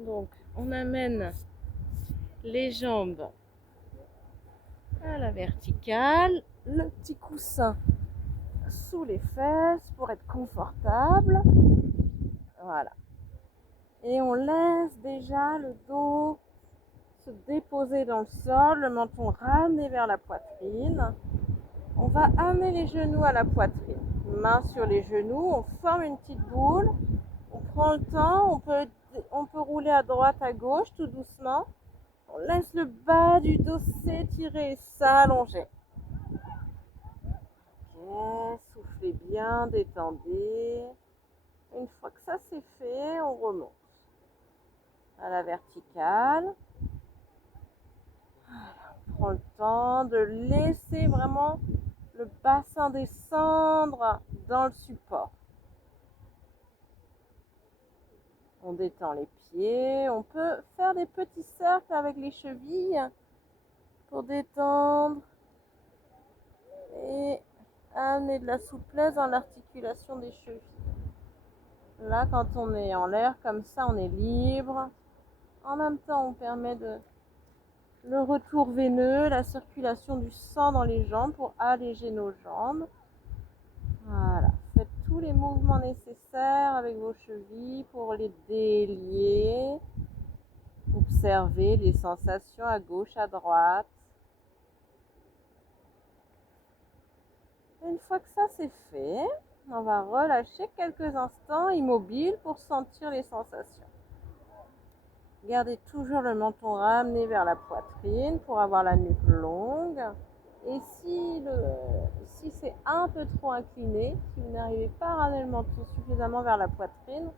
Donc, on amène les jambes à la verticale, le petit coussin sous les fesses pour être confortable. Voilà. Et on laisse déjà le dos se déposer dans le sol, le menton ramené vers la poitrine. On va amener les genoux à la poitrine. Mains sur les genoux, on forme une petite boule. On prend le temps, on peut rouler à droite, à gauche, tout doucement. On laisse le bas du dos s'étirer et s'allonger. Ok, soufflez bien, détendez. Une fois que ça c'est fait, on remonte à la verticale. On prend le temps de laisser vraiment le bassin descendre dans le support. On détend les pieds. On peut faire des petits cercles avec les chevilles pour détendre et amener de la souplesse dans l'articulation des chevilles. Là, quand on est en l'air comme ça, on est libre. En même temps, on permet le retour veineux, la circulation du sang dans les jambes pour alléger nos jambes. Voilà, faites tous les mouvements nécessaires avec vos chevilles pour les délier. Observez les sensations à gauche, à droite. Une fois que ça c'est fait, on va relâcher quelques instants immobile pour sentir les sensations. Gardez toujours le menton ramené vers la poitrine pour avoir la nuque longue. Et si c'est un peu trop incliné, si vous n'arrivez pas à ramener le menton suffisamment vers la poitrine,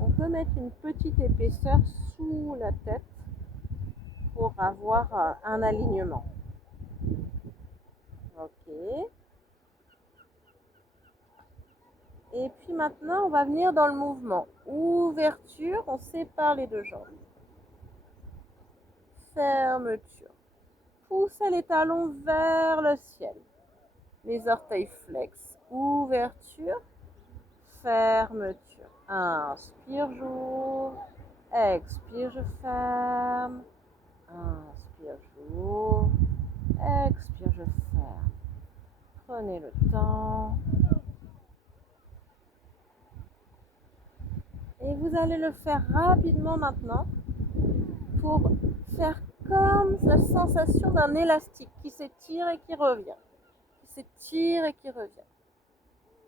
on peut mettre une petite épaisseur sous la tête pour avoir un alignement. Ok. Et puis maintenant, on va venir dans le mouvement. Ouverture, on sépare les deux jambes. Fermeture. Poussez les talons vers le ciel. Les orteils flex. Ouverture. Fermeture. Inspire, j'ouvre. Expire, je ferme. Inspire, j'ouvre. Expire, je ferme. Prenez le temps. Et vous allez le faire rapidement maintenant pour faire comme la sensation d'un élastique qui s'étire et qui revient. Qui s'étire et qui revient.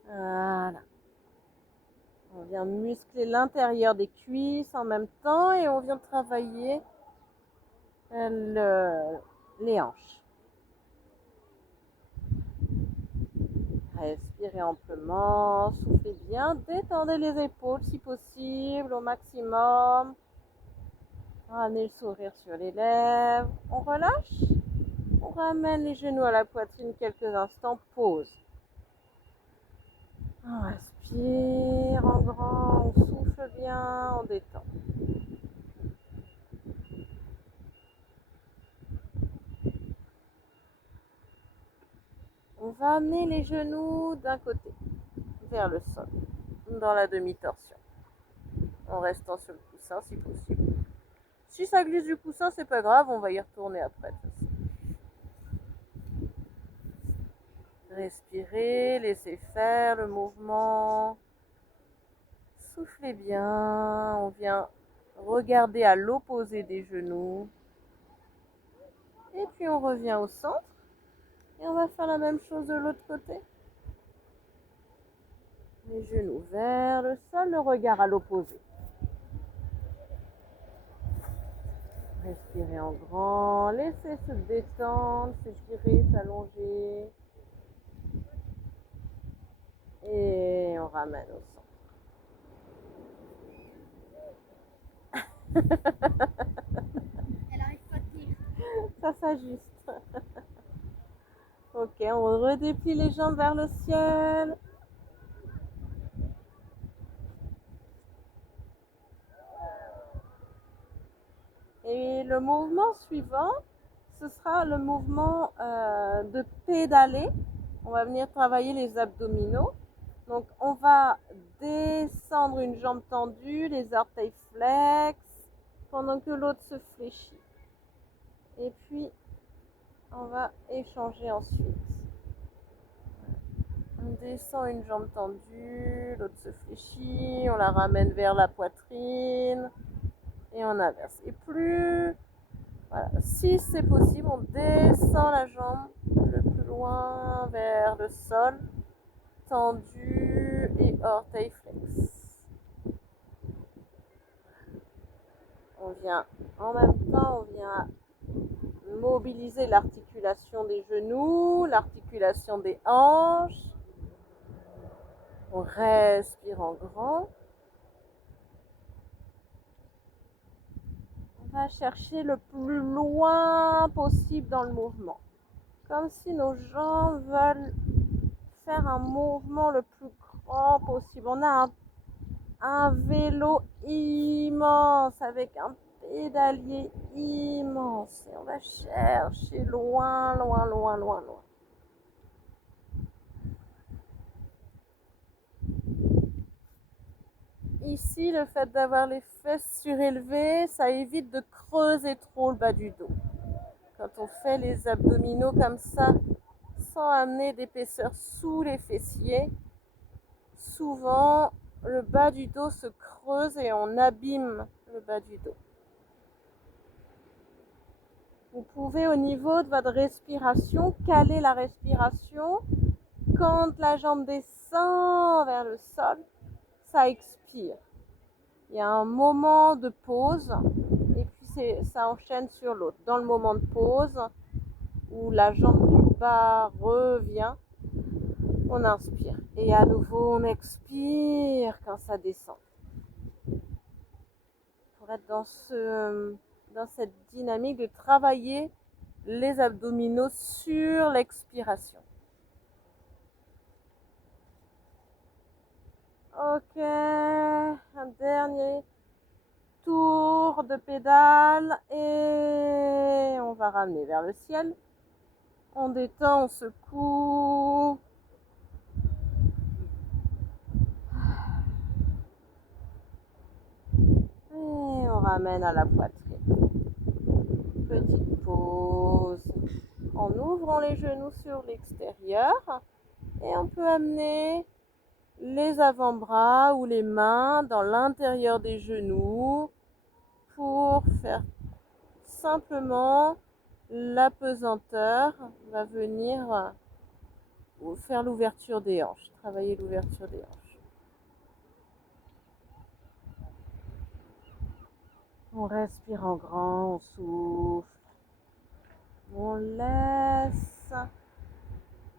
Voilà. On vient muscler l'intérieur des cuisses en même temps et on vient travailler les hanches. Respirez amplement, soufflez bien, détendez les épaules si possible au maximum. Ramenez le sourire sur les lèvres. On relâche. On ramène les genoux à la poitrine quelques instants. Pause. On respire en grand. On souffle bien. On détend. On va amener les genoux d'un côté vers le sol, dans la demi-torsion, en restant sur le coussin si possible. Si ça glisse du coussin, c'est pas grave, on va y retourner après. Respirez, laissez faire le mouvement. Soufflez bien, on vient regarder à l'opposé des genoux. Et puis on revient au centre. Et on va faire la même chose de l'autre côté. Les genoux vers le sol, le regard à l'opposé. Respirez en grand, laissez se détendre, s'étirer, s'allonger. Et on ramène au centre. Elle arrive pas à tenir. Ça s'ajuste. Ok, on redéplie les jambes vers le ciel. Et le mouvement suivant, ce sera le mouvement de pédaler. On va venir travailler les abdominaux. Donc on va descendre une jambe tendue, les orteils flex. pendant que l'autre se fléchit. Et puis, on va échanger ensuite. On descend une jambe tendue, l'autre se fléchit, on la ramène vers la poitrine et on inverse. Et plus, voilà, si c'est possible, on descend la jambe le plus loin vers le sol, tendu et orteil flex. On vient, en même temps, on vient mobiliser l'articulation des genoux, l'articulation des hanches. On respire en grand. On va chercher le plus loin possible dans le mouvement. Comme si nos jambes veulent faire un mouvement le plus grand possible. On a un vélo immense avec un pédalier immense. Et on va chercher loin, loin, loin, loin, loin. Ici, le fait d'avoir les fesses surélevées, ça évite de creuser trop le bas du dos. Quand on fait les abdominaux comme ça, sans amener d'épaisseur sous les fessiers, souvent le bas du dos se creuse et on abîme le bas du dos. Vous pouvez au niveau de votre respiration caler la respiration. Quand la jambe descend vers le sol, ça expire. Il y a un moment de pause et puis ça enchaîne sur l'autre. Dans le moment de pause où la jambe du bas revient, on inspire. Et à nouveau, on expire quand ça descend. Pour être dans cette dynamique de travailler les abdominaux sur l'expiration. Ok, un dernier tour de pédale et on va ramener vers le ciel. On détend, on secoue. Et on ramène à la poitrine. Petite pause. En ouvrant les genoux sur l'extérieur et on peut amener les avant-bras ou les mains dans l'intérieur des genoux pour faire simplement la pesanteur va venir faire l'ouverture des hanches, travailler l'ouverture des hanches. On respire en grand, on souffle. On laisse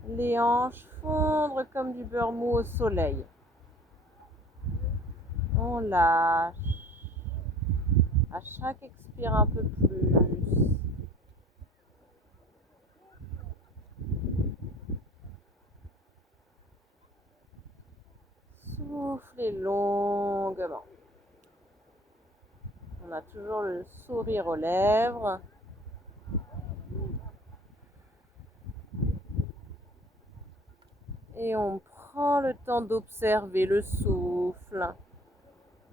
les hanches fondre comme du beurre mou au soleil. On lâche. À chaque expire un peu plus. Soufflez longuement. On a toujours le sourire aux lèvres. Et on prend le temps d'observer le souffle,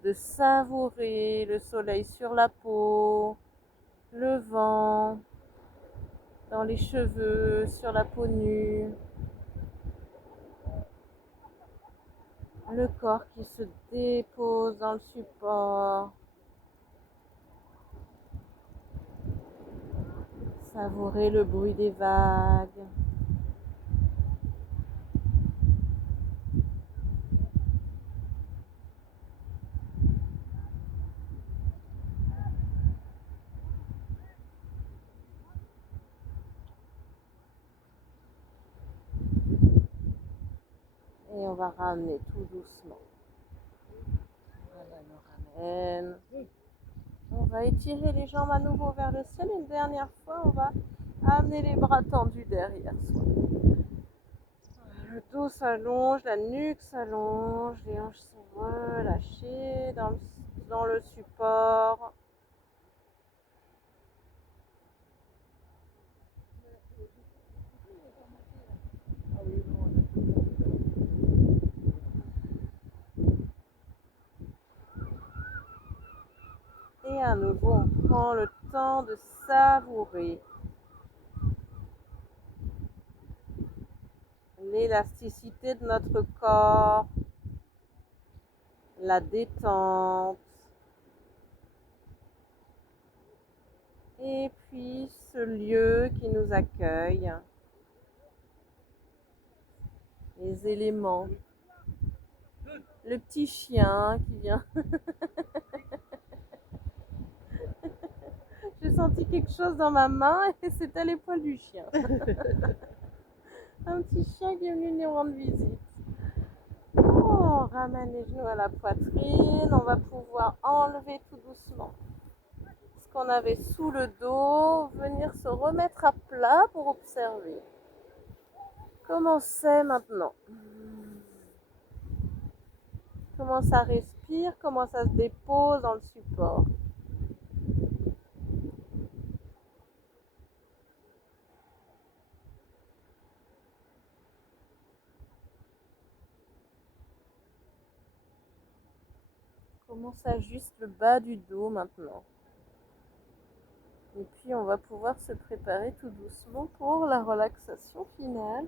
de savourer le soleil sur la peau, le vent dans les cheveux, sur la peau nue, le corps qui se dépose dans le support. Savourer le bruit des vagues. Et on va ramener tout doucement. Voilà, on ramène. On va étirer les jambes à nouveau vers le ciel. Une dernière fois, on va amener les bras tendus derrière soi. Le dos s'allonge, la nuque s'allonge, les hanches sont relâchées dans le support. Et à nouveau, on prend le temps de savourer l'élasticité de notre corps, la détente, et puis ce lieu qui nous accueille, les éléments, le petit chien qui vient. J'ai senti quelque chose dans ma main et c'était les poils du chien. Un petit chien qui est venu nous rendre visite. On ramène les genoux à la poitrine, on va pouvoir enlever tout doucement ce qu'on avait sous le dos, venir se remettre à plat pour observer comment c'est maintenant. Comment ça respire, comment ça se dépose dans le support. Comment s'ajuste le bas du dos maintenant. Et puis on va pouvoir se préparer tout doucement pour la relaxation finale.